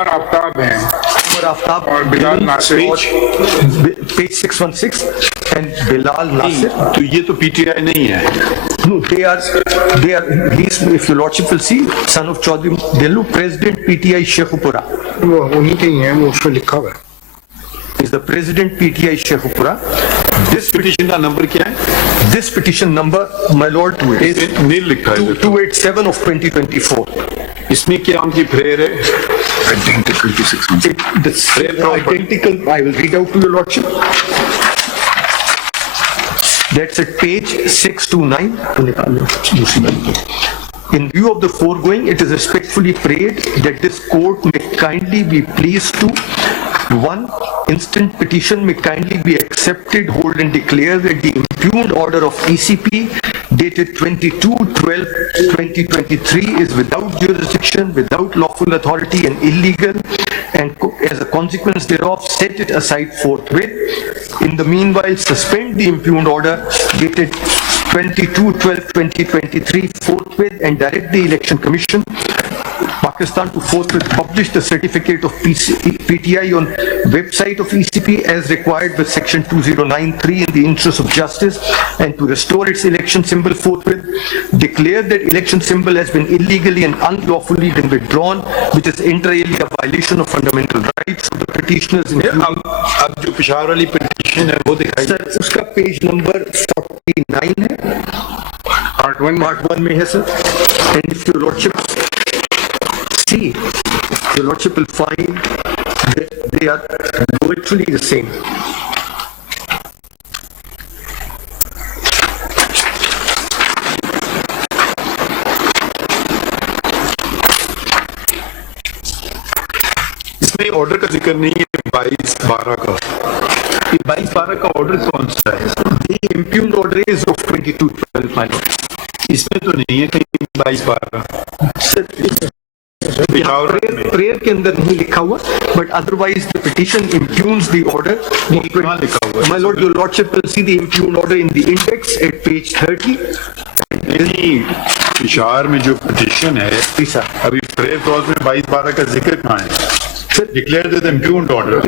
आफ्ताब हैं और बिलाल नासिर पेज 616 एंड बिलाल नासिर. तो ये तो पीटीआई नहीं है. No, they are, he's, if your lordship will see, son of Chaudhry Dellu, President PTI Sheikhupura. वो उन्हीं के ही हैं, वो उसमें लिखा हुआ है. Is the President PTI Sheikhupura. This petition का नंबर क्या है? This petition number, my lord, is नहीं लिखा है. 287 of 2024. इसमें क्या उनकी प्रेयर है? Identical to 6 months. Identical, I will read out to your lordship. That's at page 629. In view of the foregoing, it is respectfully prayed that this court may kindly be pleased to: 1. Instant petition may kindly be accepted, hold and declare that the impugned order of ECP dated 22/12/2023 is without jurisdiction, without lawful authority and illegal, and as a consequence thereof set it aside forthwith. In the meanwhile, suspend the impugned order dated 22/12/2023 forthwith and direct the Election Commission Pakistan to forthwith publish the certificate of PTI on website of ECP as required by section 2093 in the interest of justice, and to restore its election symbol forthwith. Declare that election symbol has been illegally and unlawfully been withdrawn, which is inter alia a violation of fundamental rights of the petitioners. अब जो पिशावर वाली पिटीशन है वो दिखाई. सर उसका page number 49 है, Part 1 में है sir. And if your lordship see, your lordship will find that they are virtually the same. इसमें ऑर्डर का जिक्र नहीं है. 22/12 का. ये 22/12 का ऑर्डर कौन सा है? The impugned order is of 22/12, my lord. इसमें तो नहीं है कहीं 22/12. प्रेयर के अंदर नहीं लिखा हुआ, but otherwise the petition impugns the order. कहाँ लिखा हुआ है? My lord, your lordship will see the impugned order in the index at page 30. नहीं, पिशावर में जो पिटीशन है अभी प्रेयर क्लॉज में 22/12 का जिक्र कहाँ है? Declare the impugned order. Okay.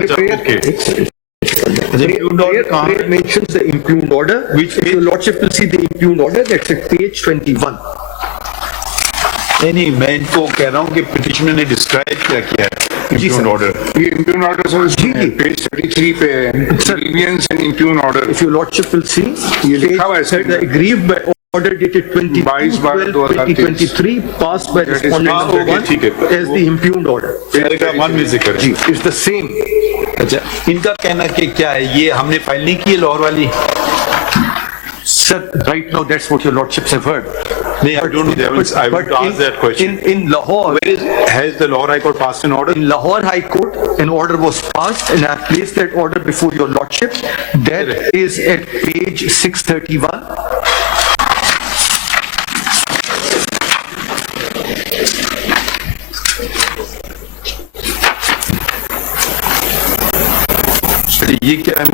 Prayer mentions the impugned order, which your lordship will see the impugned order. That's at page 21. नहीं, मैं इनको कह रहा हूँ कि पिटिशनर ने डिस्क्राइब क्या किया है इम्प्यूग्ड ऑर्डर. ये इम्प्यूग्ड ऑर्डर सर पेज 33 पे grievance and impugned order. If your lordship will see, ये लिखा हुआ है sir. the aggrieved by order dated 22/12/2023 passed by respondent number 1 as the impugned order. Paragraph 1 में जिक्र है. It's the same. अच्छा, इनका कहना कि क्या है, ये हमने फाइल नहीं की है लाहौर वाली. Sir, right now that's what your lordships have heard. नहीं, I don't know. I will ask that question. In Lahore, has the Lahore High Court passed an order? in Lahore High Court, an order was passed, and I placed that order before your lordship. That is at page 631. ये क्या है?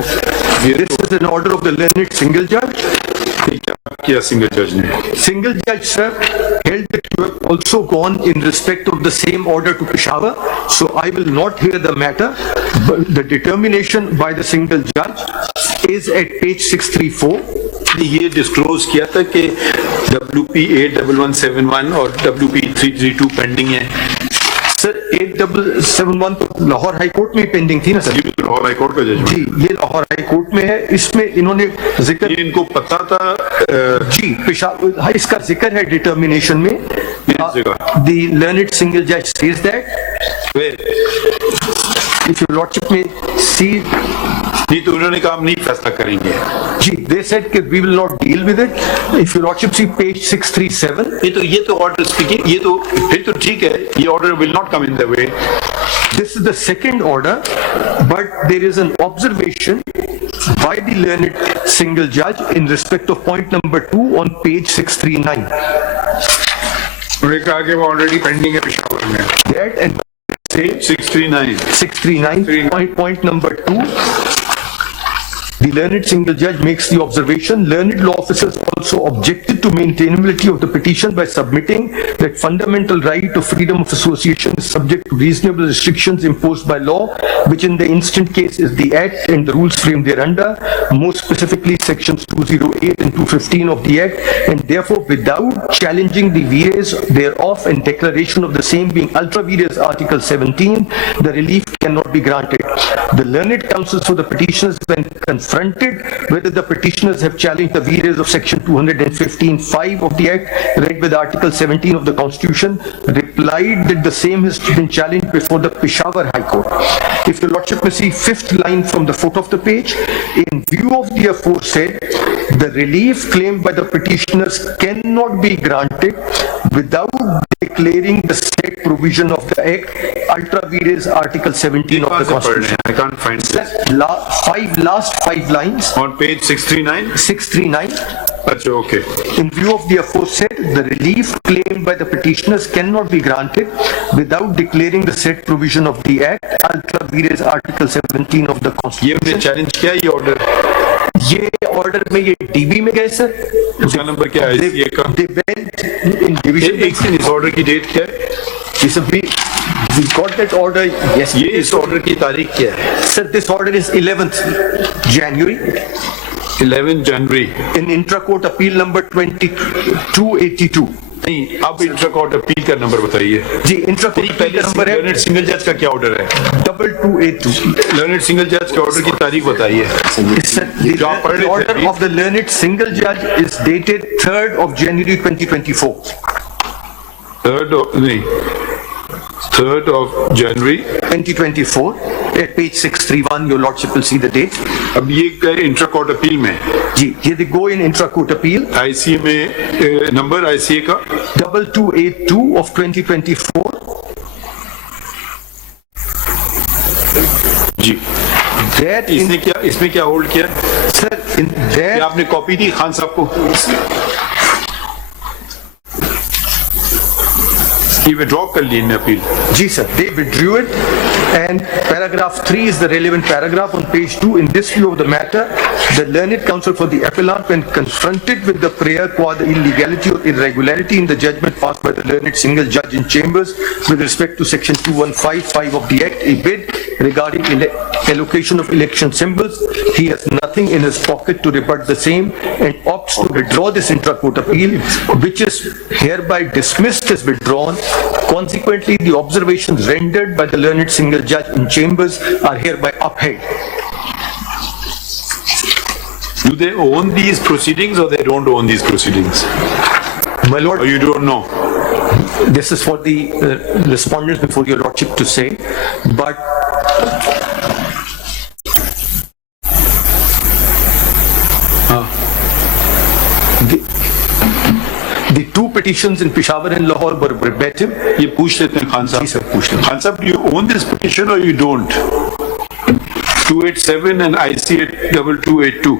This is an order of the learned single judge. क्या किया सिंगल जज ने? Single judge, sir, held that you have also gone in respect of the same order to Peshawar, so I will not hear the matter, but the determination by the single judge is at page 634. ये डिस्क्लोज किया था कि WP 81171 और WP 332 पेंडिंग है. सर 8771 तो Lahore high court में पेंडिंग थी ना सर. ये लाहौर हाई कोर्ट का जजमेंट. जी, ये लाहौर हाई कोर्ट में है. इसमें इन्होंने जिक्र, ये इनको पता था. जी, पेशावर इसका जिक्र है डिटर्मिनेशन में. द लर्नड सिंगल जज says that if your lordship में सी. नहीं तो उन्होंने कहा हम नहीं फैसला करेंगे. जी, they said that we will not deal with it. If your lordship see page 637. ये तो ऑर्डर स्पीकिंग, ये तो फिर तो ठीक है. ये order will not come in the way. This is the second order, but there is an observation by the learned single judge in respect of point number 2 on page 639. उन्होंने कहा कि वो ऑलरेडी पेंडिंग है पेशावर में. That and say 639 point number 2. The learned single judge makes the observation, learned law officers also objected to maintainability of the petition by submitting that fundamental right of freedom of association is subject to reasonable restrictions imposed by law, which in the instant case is the Act and the rules framed thereunder, most specifically sections 208 and 215 of the Act, and therefore without challenging the vires thereof and declaration of the same being ultra vires Article 17, the relief cannot be granted. The learned counsels for the petitioners, when confronted whether the petitioners have challenged the vires of section 215(5) of the Act, read with Article 17 of the Constitution, replied that the same has been challenged before the Peshawar High Court. If the Lordship may see fifth line from the foot of the page, in view of the aforesaid, the relief claimed by the petitioners cannot be granted without declaring the said provision of the Act, ultra vires Article 17 of the Constitution. I can't find this. Last five lines. On page 639? 639. Achha, okay. In view of the aforesaid, the relief claimed by the petitioners cannot be granted without declaring the said provision of the Act, ultra vires Article 17 of the ये Constitution. हमने चैलेंज किया ये ऑर्डर ये ऑर्डर में ये डीबी में गए सर, उसका नंबर क्या है ये का they went in division. एक दिन इस ऑर्डर की डेट क्या है We got that order. Yes. ये इस ऑर्डर की तारीख क्या है Sir, this order is 11th January 11 January in intra-court appeal number 2282. नहीं अब इंट्रा कोर्ट अपील का नंबर बताइए जी, इंट्रा-कोर्ट appeal का नंबर है लर्नेड सिंगल जज का क्या ऑर्डर है 2282. लर्नेड सिंगल जज के ऑर्डर की तारीख बताइए Sir, the order of the learned single judge is dated 3rd of January 2024. 3rd of January 2024 at page 631. Your Lordship will see the date. अब ये गए इंट्रा कोर्ट अपील में जी, ये they go in intra-court appeal ICA में number ICA का 2282 of 2024. जी That in, इसमें क्या होल्ड किया sir, in क्या that आपने कॉपी दी खान साहब को ये विड्रॉ कर ली इन्हें appeal Ji sir, they withdrew it, and paragraph 3 is the relevant paragraph on page 2. In this view of the matter, the learned counsel for the appellant, when confronted with the prayer qua the illegality or irregularity in the judgment passed by the learned single judge in chambers with respect to section 2155 of the Act, a bid regarding allocation of election symbols, he has nothing in his pocket to rebut the same and opts to withdraw this intra-court appeal, which is hereby dismissed as withdrawn. Consequently, the observations rendered by the learned single judge in chambers are hereby upheld. Do they own these proceedings or they don't own these proceedings? My lord, Or you don't know? this is for the respondents before your lordship to say, but the two petitions in Peshawar and Lahore were verbatim. ये पूछ लेते हैं खान साहब जी सर, पूछ लें. खान साहब, do you own this petition or you don't? 287 and IC 2282.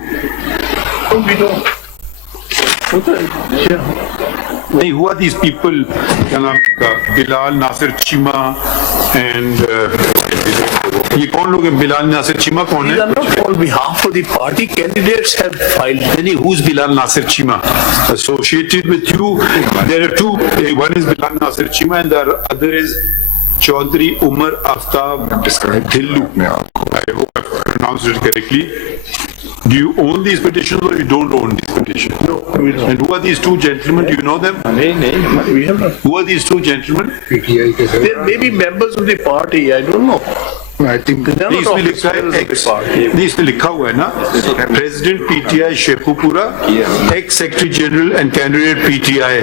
नहीं हुआ these people क्या नाम का बिलाल नासिर चीमा and ये कौन लोग हैं बिलाल नासिर चीमा कौन These है are not on behalf of the party. Candidates have filed. नहीं who's Bilal Nasir Chima associated with you? There are two. One is Bilal Nasir Chima and the other is Chaudhry Umar Aftab Dhillu. I hope I pronounced it correctly. Do you own these petitions or you don't own these petitions? No, we don't. And who are these two gentlemen? Do you know them? No, we have not. Who are these two gentlemen? PTI के sir There may be members of the party. I don't know. I think They are not इसमें लिखा officers of the है party. नहीं इसमें लिखा हुआ है ना president PTI Sheikhupura x secretary general and candidate PTI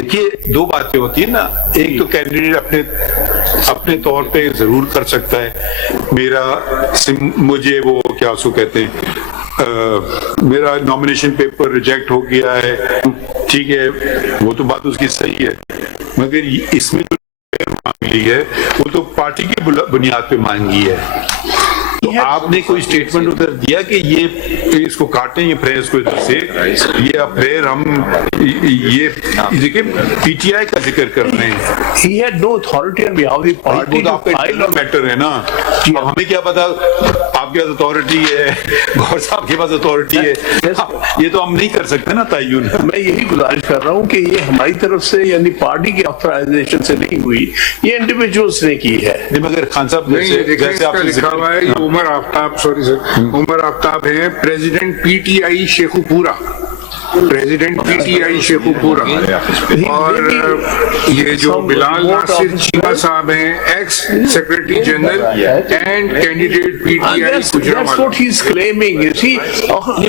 देखिए दो बातें होती है ना एक तो कैंडिडेट अपने तौर पे जरूर कर सकता है मुझे वो क्या उसको कहते हैं मेरा नॉमिनेशन पेपर रिजेक्ट हो गया है ठीक है वो तो बात उसकी सही है मगर इसमें मिली है वो तो पार्टी की बुनियाद पे मांगी है तो तो आपने कोई स्टेटमेंट उधर दिया कि ये इसको काटें, ये प्रेयर को इधर से, ये प्रेयर हम ये देखिए पीटीआई का जिक्र कर रहे हैं। He had no authority on behalf of the party वो तो to आपका file इंटरनल मैटर है ना, अब हमें क्या पता आपके पास अथॉरिटी है, गौर साहब के पास अथॉरिटी है, ये तो हम नहीं कर सकते ना तय्युन। मैं यही गुजारिश कर रहा हूँ कि ये हमारी तरफ से यानी पार्टी के ऑथराइजेशन से नहीं हुई, ये इंडिविजुअल्स ने की है। मगर खान साहब जैसे आपने लिखा हुआ है उमर आफ्ताब, सॉरी सर, उमर आफ्ताब है president PTI Sheikhupura, president PTI Sheikhupura, और ये जो बिलाल नासिर चीमा साहब हैं x secretary general and candidate PTI That's what he's claiming, you see।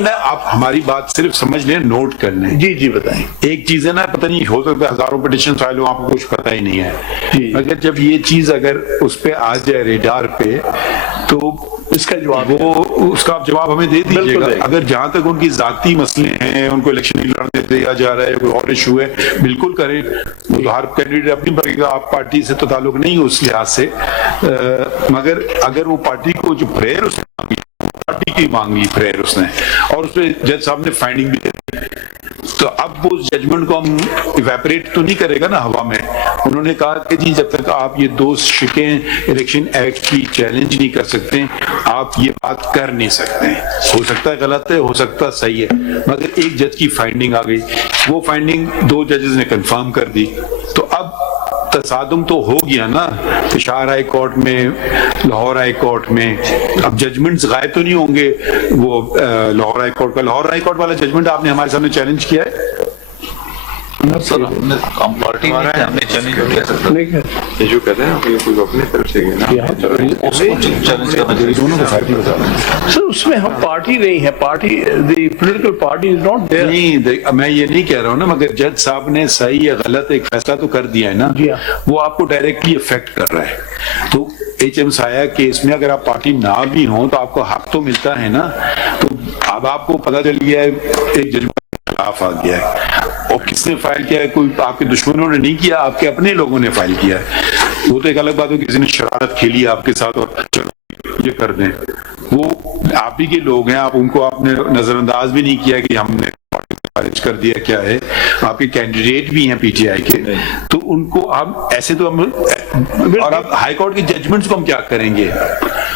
मैं आप हमारी बात सिर्फ समझ लें, नोट कर लें। जी जी बताएं। एक चीज है ना, पता नहीं हो सकता है हजारों पिटिशन फाइल हो, आपको कुछ पता ही नहीं है, मगर जब ये चीज अगर उस पे आ जाए रेडार पे तो इसका जवाब वो उसका आप जवाब हमें दे दीजिएगा। अगर जहां तक उनकी जाती मसले हैं, उनको इलेक्शन नहीं लड़ने दिया जा रहा है, कोई और इशू है, बिल्कुल करें, वो हर कैंडिडेट अपनी पड़ेगा, आप पार्टी से तो ताल्लुक नहीं है उस लिहाज से, मगर अगर वो पार्टी को जो प्रेयर उसने मांगी, पार्टी की मांगी प्रेयर उसने, और उस पर जज साहब ने फाइंडिंग भी दी, तो अब वो जजमेंट को हम इवेपोरेट तो नहीं करेगा ना हवा में। उन्होंने कहा कि जी जब तक आप ये दो शिकें इलेक्शन एक्ट की चैलेंज नहीं कर सकते, आप ये बात कर नहीं सकते। हो सकता है गलत है, हो सकता है सही है, मगर एक जज की फाइंडिंग आ गई, वो फाइंडिंग दो जजेस ने कंफर्म कर दी, तो अब तसादुम तो हो गया ना, पेशावर हाई कोर्ट में, लाहौर हाई कोर्ट में, अब जजमेंट्स गायब तो नहीं होंगे। वो लाहौर हाई कोर्ट का, लाहौर हाई कोर्ट वाला जजमेंट आपने हमारे सामने चैलेंज किया है सर, हमने पार्टी हमने चैलेंज किया सकता, जो कहते हैं कोई अपनी तरफ से चैलेंज करना चाहिए दोनों को पार्टी बता। सर उसमें हम पार्टी नहीं है, party the political party is not there. नहीं, मैं ये नहीं कह रहा हूँ ना, मगर जज साहब ने सही या गलत एक फैसला तो कर दिया है ना, वो आपको डायरेक्टली इफेक्ट कर रहा है। तो HM साया केस में अगर आप पार्टी ना भी हो तो आपको हक तो मिलता है ना। तो अब आपको पता चल गया है एक जजमेंट खिलाफ आ गया है, और किसने फाइल किया है, कोई आपके दुश्मनों ने नहीं किया, आपके अपने लोगों ने फाइल किया है। वो तो एक अलग बात हो, किसी ने शरारत खेली आपके साथ और चलो ये कर दें, वो आप ही के लोग हैं, आप उनको आपने नजरअंदाज भी नहीं किया कि हमने खारिज कर दिया। क्या है, आपके कैंडिडेट भी हैं पीटीआई के, तो उनको हम ऐसे तो हम, और अब हाई कोर्ट के जजमेंट्स को हम क्या करेंगे,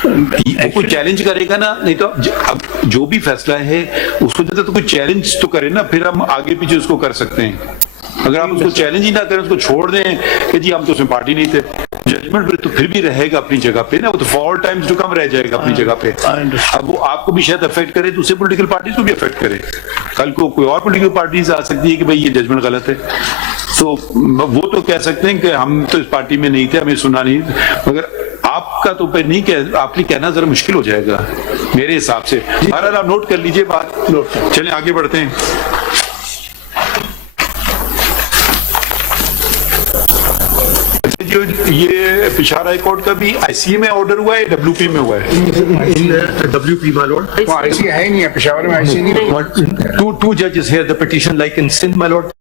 कोई चैलेंज करेगा ना, नहीं तो अब जो भी फैसला है उसको जब तक कोई चैलेंज तो करे ना, फिर हम आगे पीछे उसको कर सकते हैं। अगर आप उसको चैलेंज ही ना करें, उसको छोड़ दें कि जी हम तो उसमें पार्टी नहीं थे, जजमेंट तो फिर भी रहेगा अपनी जगह पे ना, वो तो फॉर टाइम्स जो कम रह जाएगा अपनी जगह पे। अब वो आपको भी शायद अफेक्ट करे, दूसरे पॉलिटिकल पार्टीज को भी अफेक्ट करे, कल को कोई और पॉलिटिकल पार्टीज आ सकती है कि भाई ये जजमेंट गलत है, तो वो तो कह सकते हैं कि हम तो इस पार्टी में नहीं थे, हमें सुना नहीं, मगर आपका तो पे नहीं कह, आपके कहना जरा मुश्किल हो जाएगा मेरे हिसाब से। बहरहाल आप नोट कर लीजिए बात, चलें आगे बढ़ते हैं। जो ये पेशावर हाई कोर्ट का भी ICA में ऑर्डर हुआ है, WP में हुआ है? WP, my lord. IC है नहीं है, पेशावर में IC नहीं है। Two judges here, the petition like in Sindh, my lord.